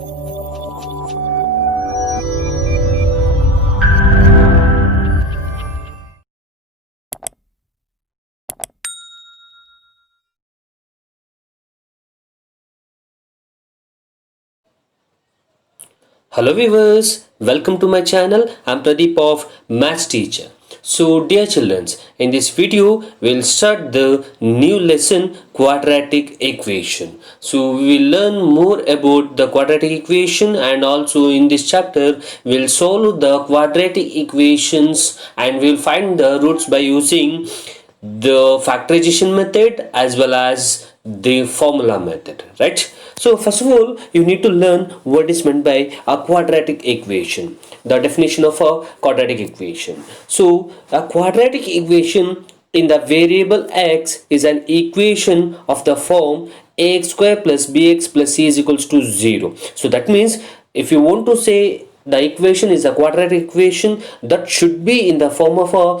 Hello viewers, welcome to my channel. I'm Pradeep of Maths Teacher. So dear children, in this video we'll start the new lesson quadratic equation. So we will learn more about the quadratic equation, and also in this chapter we'll solve the quadratic equations and we'll find the roots by using the factorization method as well as the formula method, right? So first of all, you need to learn what is meant by a quadratic equation, the definition of a quadratic equation. So a quadratic equation in the variable x is an equation of the form ax square plus bx plus c is equals to 0. So that means if you want to say the equation is a quadratic equation, that should be in the form of a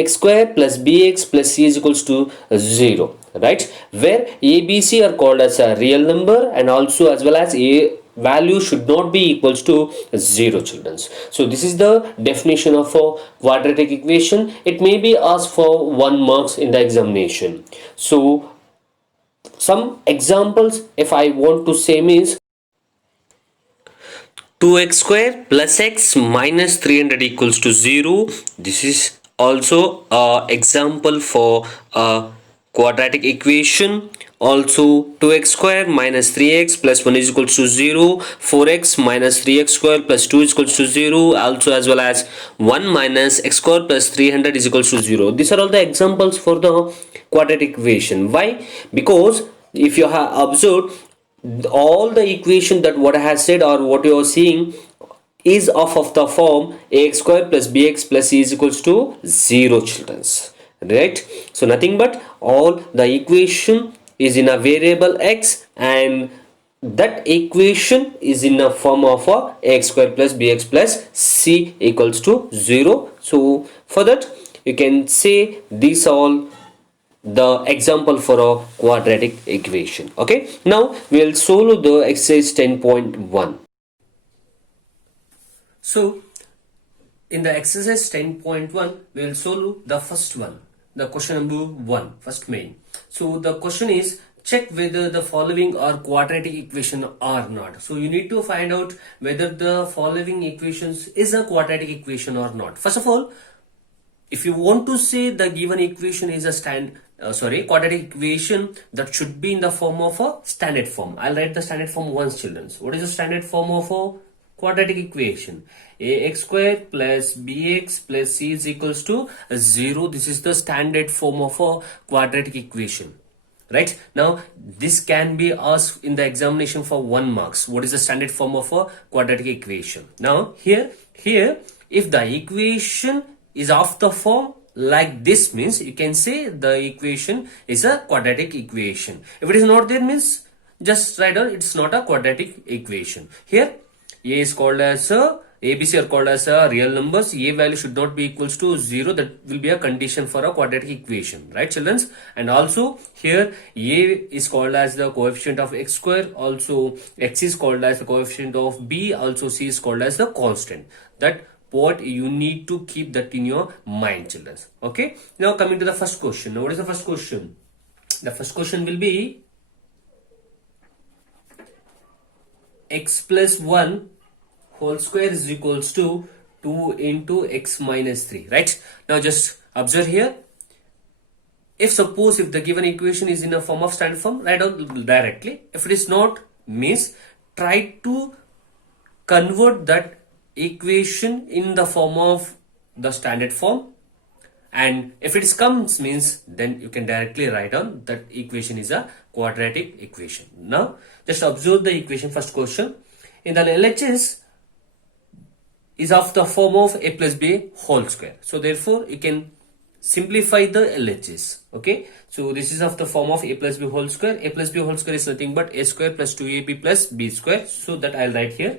ax square plus bx plus c is equals to 0, right? Where a, b, c are called as a real number, and also as well as a value should not be equals to 0, children. So this is the definition of a quadratic equation. It may be asked for 1 marks in the examination. So some examples if I want to say means 2x square plus x minus 300 equals to 0. This is also a example for a quadratic equation. Also 2x square minus 3x plus 1 is equals to 0. 4x minus 3x square plus 2 is equals to 0. Also as well as 1 minus x square plus 300 is equals to 0. These are all the examples for the quadratic equation. Why? Because if you have observed, all the equation that what I have said or what you are seeing is of the form ax square plus bx plus c is equals to 0, children, right? So nothing but all the equation is in a variable x, and that equation is in a form of a ax square plus bx plus c equals to 0. So for that you can say these all the example for a quadratic equation. Okay, now we'll solve the exercise 10.1. So in the exercise 10.1 we will solve the first one, the question number 1, first main. So the question is, check whether the following are quadratic equation or not. So you need to find out whether the following equations is a quadratic equation or not. First of all, if you want to say the given equation is a quadratic equation, that should be in the form of a standard form. I'll write the standard form once, children. What is the standard form of a quadratic equation? Ax square plus bx plus c is equals to 0. This is the standard form of a quadratic equation, right? Now this can be asked in the examination for 1 marks. What is the standard form of a quadratic equation? Now here if the equation is of the form like this, means you can say the equation is a quadratic equation. If it is not there, means just write down it's not a quadratic equation. Here a is called as a ABC are called as a real numbers. A value should not be equals to 0. That will be a condition for a quadratic equation, right, children? And also here a is called as the coefficient of x square. Also x is called as the coefficient of b. Also c is called as the constant. That what you need to keep that in your mind, children. Okay, now coming to the first question. Now what is the first question? The first question will be x plus 1 whole square is equals to 2 into x minus 3, right? Now just observe here. If suppose if the given equation is in a form of standard form, write out directly. If it is not, means try to convert that equation in the form of the standard form, and if it comes, means then you can directly write down that equation is a quadratic equation. Now just observe the equation. First question, in the LHS is of the form of a plus b whole square. So therefore you can simplify the LHS. Okay, so this is of the form of a plus b whole square. A plus b whole square is nothing but a square plus 2ab plus b square. So that I'll write here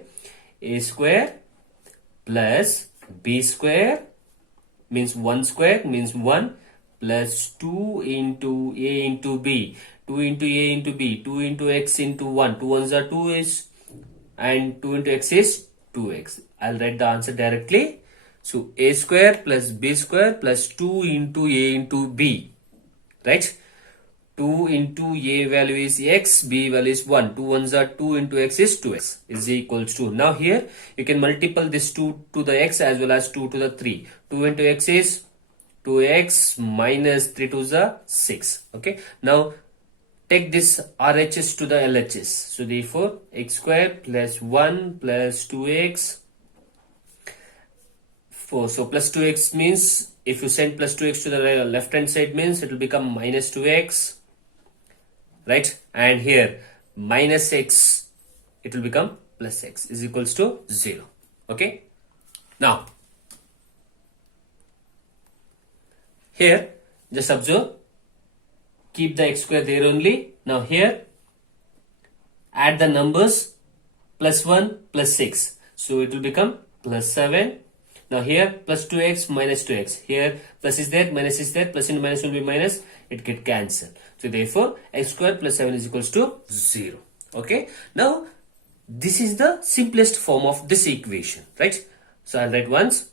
a square plus b square means 1 square means 1 plus 2 into a into b, 2 into a into b, 2 into x into 1, 2 ones are 2 is and 2 into x is 2x. I'll write the answer directly. So a square plus b square plus 2 into a into b, right? 2 into a value is x, b value is 1. 2 ones are 2 into x is 2x is equals to. Now here you can multiple this 2 to the x as well as 2 to the 3. 2 into x is 2x minus 3 to the 6. Okay. Now take this RHS to the LHS. So therefore x square plus 1 plus 2x. So plus 2x means if you send plus 2x to the left hand side means it will become minus 2x. Right, and here minus x, it will become plus x is equals to 0. Okay, now here just observe, keep the x square there only. Now here add the numbers plus 1 plus 6, so it will become plus 7. Now here plus 2x minus 2x, here plus is there, minus is there, plus into minus will be minus, it get cancelled. So therefore x square plus 7 is equals to 0. Okay. Now this is the simplest form of this equation, right? So I'll write once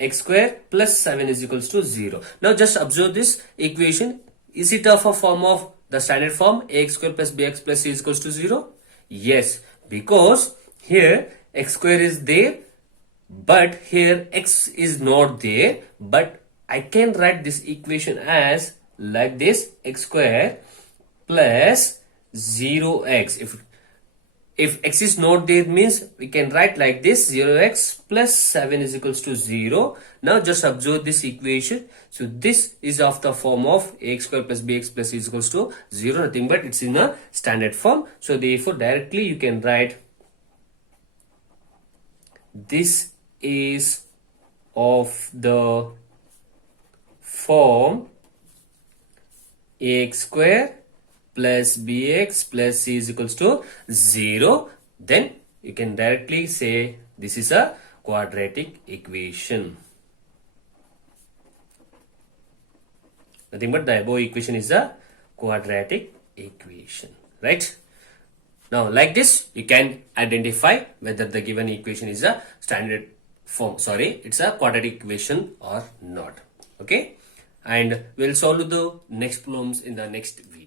x square plus 7 is equals to 0. Now just observe this equation. Is it of a form of the standard form ax square plus bx plus c is equals to 0? Yes, because here x square is there, but here x is not there, but I can write this equation as like this, x square plus 0x. If x is not there means we can write like this, 0x plus 7 is equals to 0. Now just observe this equation. So this is of the form of ax square plus bx plus c is equals to 0, nothing but it's in a standard form. So therefore directly you can write this is of the form ax square plus bx plus c is equals to 0. Then you can directly say this is a quadratic equation. Nothing but the above equation is a quadratic equation, right? Now like this you can identify whether the given equation is a standard form, it's a quadratic equation or not. Okay, and we'll solve the next problems in the next video.